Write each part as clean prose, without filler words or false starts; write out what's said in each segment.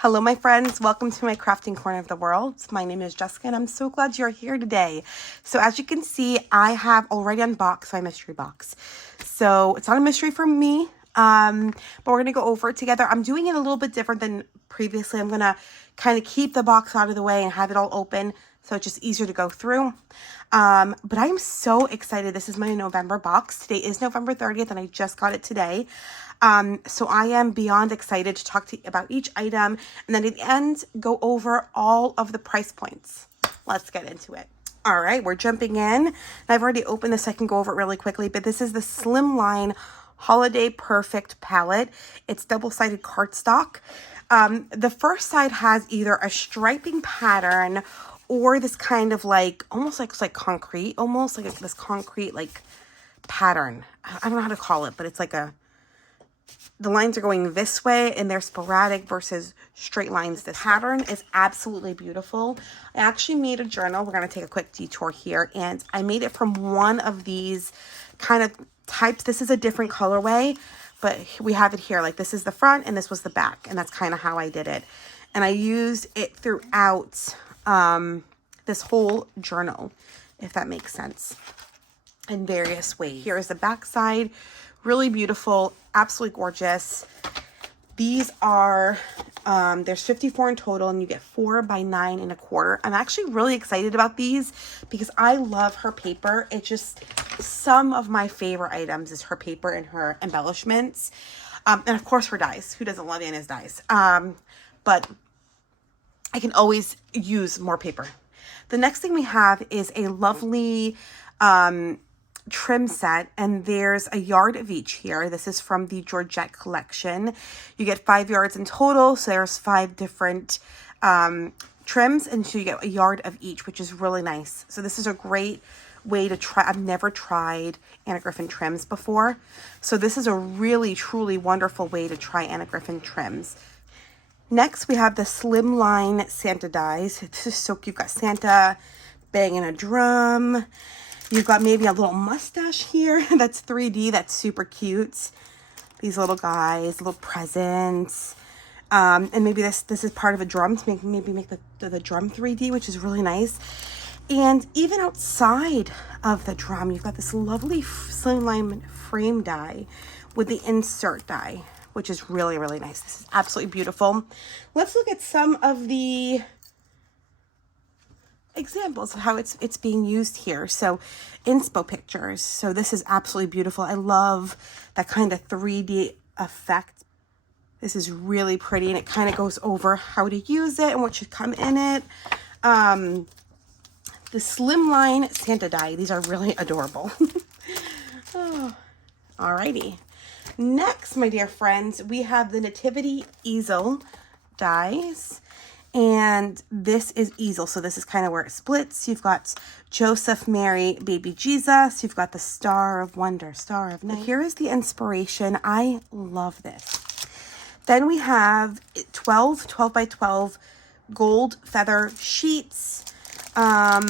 Hello, my friends. Welcome to my crafting corner of the world. My name is Jessica, and I'm so glad you're here today. So as you can see, I have already unboxed my mystery box. So it's not a mystery for me, but we're going to go over it together. I'm doing it a little bit different than previously. I'm going to kind of keep the box out of the way and have it all open, so it's just easier to go through. But I'm so excited. This is my November box. Today is November 30th, and I just got it today. So I am beyond excited to talk to you about each item, and then at the end, go over all of the price points. Let's get into it. All right, we're jumping in. I've already opened this. I can go over it really quickly, but this is the Slimline Holiday Perfect palette. It's double-sided cardstock. The first side has either a striping pattern or this kind of like, almost like, it's like concrete, almost like this concrete like pattern. I don't know how to call it, but it's like the lines are going this way and they're sporadic versus straight lines. This pattern is absolutely beautiful. I actually made a journal. We're going to take a quick detour here, and I made it from one of these kind of types. This is a different colorway, but we have it here. Like, this is the front and this was the back, and that's kind of how I did it. And I used it throughout this whole journal, if that makes sense, in various ways. Here is the back side. Really beautiful, absolutely gorgeous. These are, there's 54 in total, and you get 4 by 9 1/4. I'm actually really excited about these because I love her paper. It's just some of my favorite items is her paper and her embellishments. And of course her dies. Who doesn't love Anna's dies? But I can always use more paper. The next thing we have is a lovely trim set, and there's a yard of each here. This is from the Georgette collection. You get 5 yards in total, so there's 5 different trims, and so you get a yard of each, which is really nice. So this is a great way to try. I've never tried Anna Griffin trims before, so this is a really truly wonderful way to try Anna Griffin trims. Next, we have the Slimline Santa dies. This is so cute. You've got Santa banging a drum. You've got maybe a little mustache here. That's 3D. That's super cute. These little guys, little presents. And maybe this is part of a drum to maybe make the drum 3D, which is really nice. And even outside of the drum, you've got this lovely Slimline frame die with the insert die, which is really, really nice. This is absolutely beautiful. Let's look at some of the examples of how it's being used here. So inspo pictures. So this is absolutely beautiful. I love that kind of 3D effect. This is really pretty, and it kind of goes over how to use it and what should come in it. The Slimline Santa die. These are really adorable. Oh, alrighty. Next, my dear friends, we have the Nativity easel dies. And this is easel, so this is kind of where it splits. You've got Joseph, Mary, baby Jesus. You've got the Star of Wonder, Star of Night. Here is the inspiration. I love this. Then we have 12 by 12 gold feather sheets. Let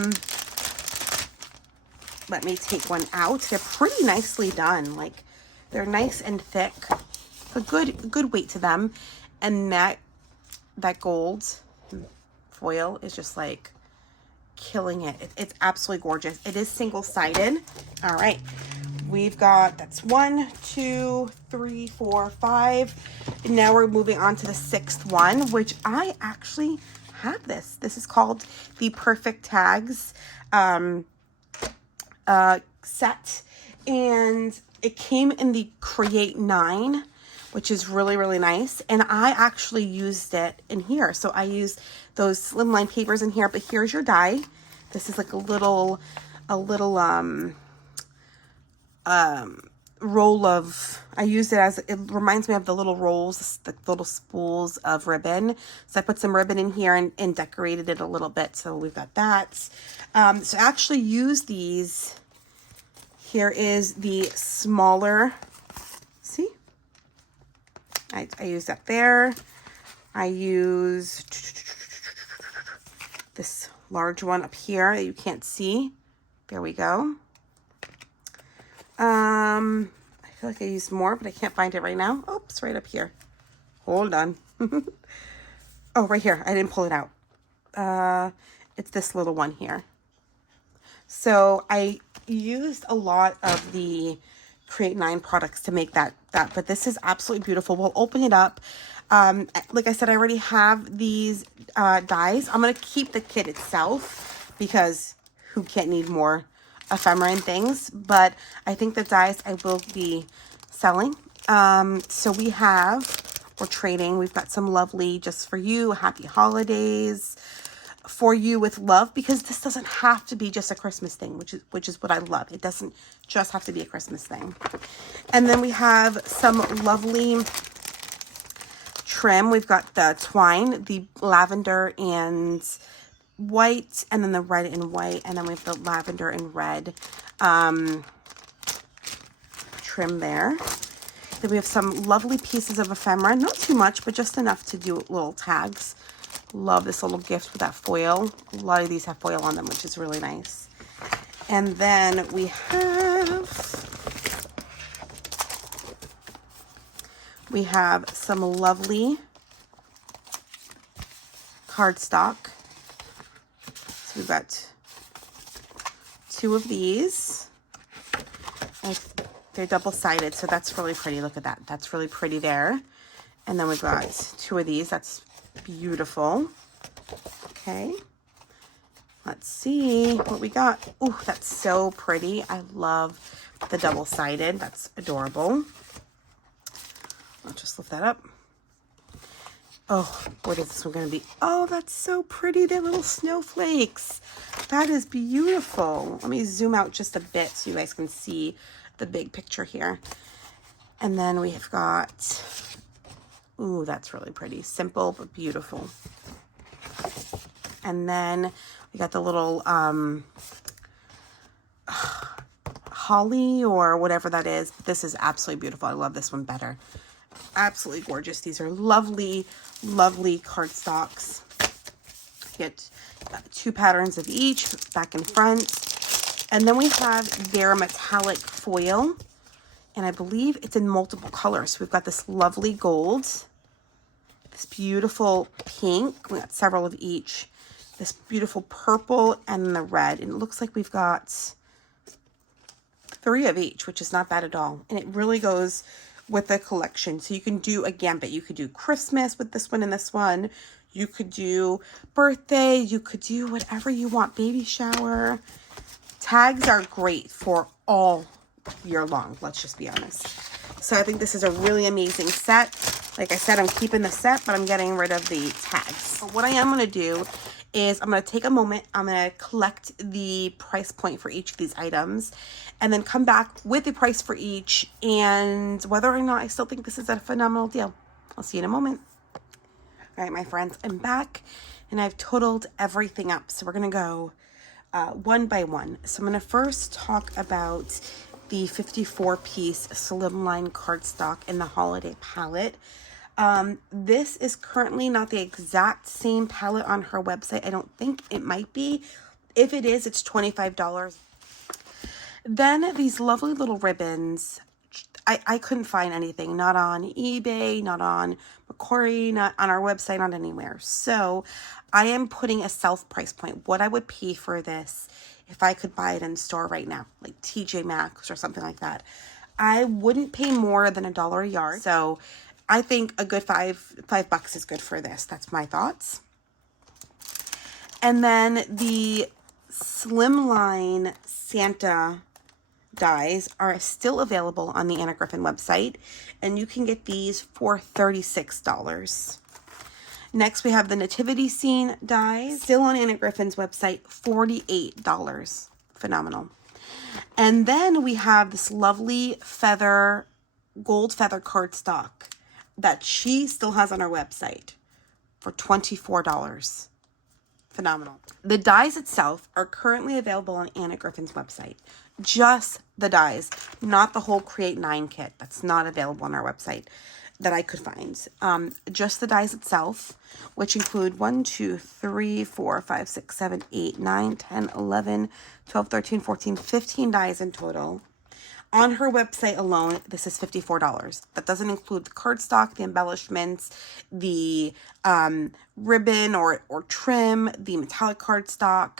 me take one out. They're pretty nicely done. Like, they're nice and thick. A good weight to them. And that gold foil is just like killing it. It's absolutely gorgeous. It is single-sided. All right, we've got, that's 1, 2, 3, 4, 5, and now we're moving on to the 6th one, which I actually have. This is called the Perfect Tags set, and it came in the Create 9, which is really, really nice. And I actually used it in here. So I used those slimline papers in here, but here's your die. This is like a little roll of, I used it as, it reminds me of the little rolls, the little spools of ribbon. So I put some ribbon in here and decorated it a little bit. So we've got that. So I actually use these. Here is the smaller, see? I used that there. I used this large one up here that you can't see. There we go. I feel like I used more, but I can't find it right now. Oops, right up here. Hold on. Oh, right here. I didn't pull it out. It's this little one here. So I used a lot of the Create 9 products to make that, but this is absolutely beautiful. We'll open it up. Like I said, I already have these dies. I'm going to keep the kit itself because who can't need more ephemera and things, but I think the dies I will be selling. So we're trading. We've got some lovely Just For You, Happy Holidays, For You with Love, because this doesn't have to be just a Christmas thing, which is what I love. It doesn't just have to be a Christmas thing. And then we have some lovely trim. We've got the twine, the lavender and white, and then the red and white, and then we have the lavender and red trim there. Then we have some lovely pieces of ephemera, not too much, but just enough to do little tags. Love this little gift with that foil. A lot of these have foil on them, which is really nice. And then we have some lovely cardstock. So we've got 2 of these. They're double-sided, so that's really pretty. Look at that. That's really pretty there. And then we've got 2 of these. That's beautiful. Okay. Let's see what we got. Oh, that's so pretty. I love the double-sided. That's adorable. I'll just lift that up. Oh, what is this one going to be? Oh, that's so pretty. They're little snowflakes. That is beautiful. Let me zoom out just a bit so you guys can see the big picture here. And then we've got, ooh, that's really pretty. Simple but beautiful. And then we got the little holly or whatever that is. This is absolutely beautiful. I love this one better. Absolutely gorgeous. These are lovely, lovely cardstocks. Get 2 patterns of each, back and front. And then we have their metallic foil, and I believe it's in multiple colors. So we've got this lovely gold, this beautiful pink, we got several of each, this beautiful purple, and the red. And it looks like we've got 3 of each, which is not bad at all. And it really goes with the collection. So you can do a gambit. You could do Christmas with this one and this one. You could do birthday. You could do whatever you want. Baby shower. Tags are great for all year long. Let's just be honest. So I think this is a really amazing set. Like I said, I'm keeping the set, but I'm getting rid of the tags. But what I am going to do is I'm going to take a moment. I'm going to collect the price point for each of these items and then come back with the price for each and whether or not I still think this is a phenomenal deal. I'll see you in a moment. All right, my friends, I'm back and I've totaled everything up. So we're going to go one by one. So I'm going to first talk about the 54-piece Slimline cardstock in the holiday palette. This is currently not the exact same palette on her website. I don't think it might be. If it is, it's $25. Then these lovely little ribbons. I couldn't find anything, not on eBay, not on Macquarie, not on our website, not anywhere. So I am putting a self price point. What I would pay for this if I could buy it in store right now, like TJ Maxx or something like that. I wouldn't pay more than $1 a yard. So I think a good $5 is good for this. That's my thoughts. And then the Slimline Santa dies are still available on the Anna Griffin website, and you can get these for $36. Next, we have the Nativity scene dies, still on Anna Griffin's website, $48. Phenomenal. And then we have this lovely gold feather cardstock that she still has on her website for $24. Phenomenal. The dies itself are currently available on Anna Griffin's website. Just the dies, not the whole Create 9 kit. That's not available on our website that I could find. Just the dies itself, which include 1, 2, 3, 4, 5, 6, 7, 8, 9, 10, 11, 12, 13, 14, 15 dies in total. On her website alone, this is $54. That doesn't include the cardstock, the embellishments, the ribbon or trim, the metallic cardstock.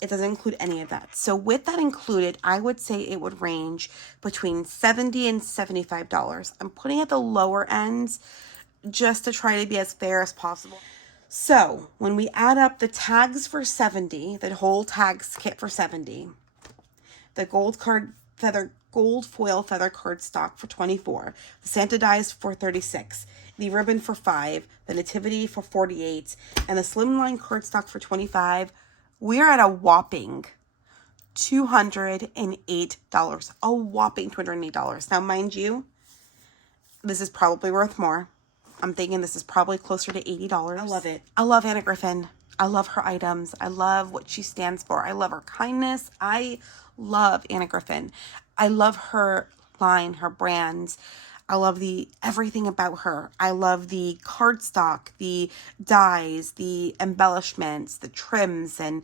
It doesn't include any of that. So with that included, I would say it would range between $70 and $75. I'm putting at the lower ends just to try to be as fair as possible. So when we add up the tags for $70, the whole tags kit for $70, the gold foil feather cardstock for $24, the Santa dies for $36, the ribbon for $5, the Nativity for $48, and the Slimline cardstock for $25, we're at a whopping $208. A whopping $208. Now, mind you, this is probably worth more. I'm thinking this is probably closer to $80. I love it. I love Anna Griffin. I love her items. I love what she stands for. I love her kindness. I love Anna Griffin. I love her line, her brands. I love everything about her. I love the cardstock, the dies, the embellishments, the trims, and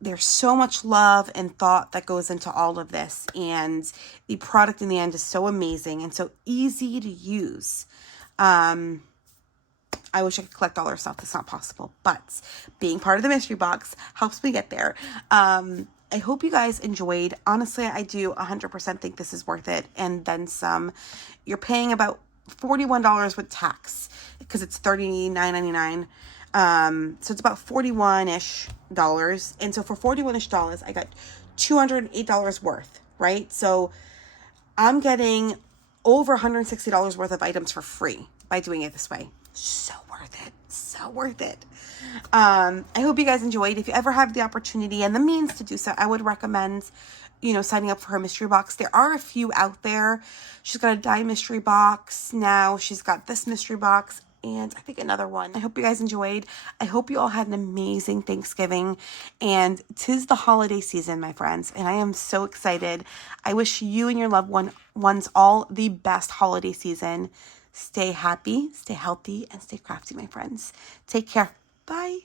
there's so much love and thought that goes into all of this. And the product in the end is so amazing and so easy to use. I wish I could collect all her stuff. That's not possible. But being part of the mystery box helps me get there. I hope you guys enjoyed. Honestly, I do 100% think this is worth it. And then some. You're paying about $41 with tax because it's $39.99. So it's about $41-ish. And so for $41-ish, I got $208 worth, right? So I'm getting over $160 worth of items for free by doing it this way. So worth it. So worth it. I hope you guys enjoyed. If you ever have the opportunity and the means to do so, I would recommend, signing up for her mystery box. There are a few out there. She's got a die mystery box now. She's got this mystery box and I think another one. I hope you guys enjoyed. I hope you all had an amazing Thanksgiving. And 'tis the holiday season, my friends, and I am so excited. I wish you and your loved ones all the best holiday season. Stay happy, stay healthy, and stay crafty, my friends. Take care. Bye.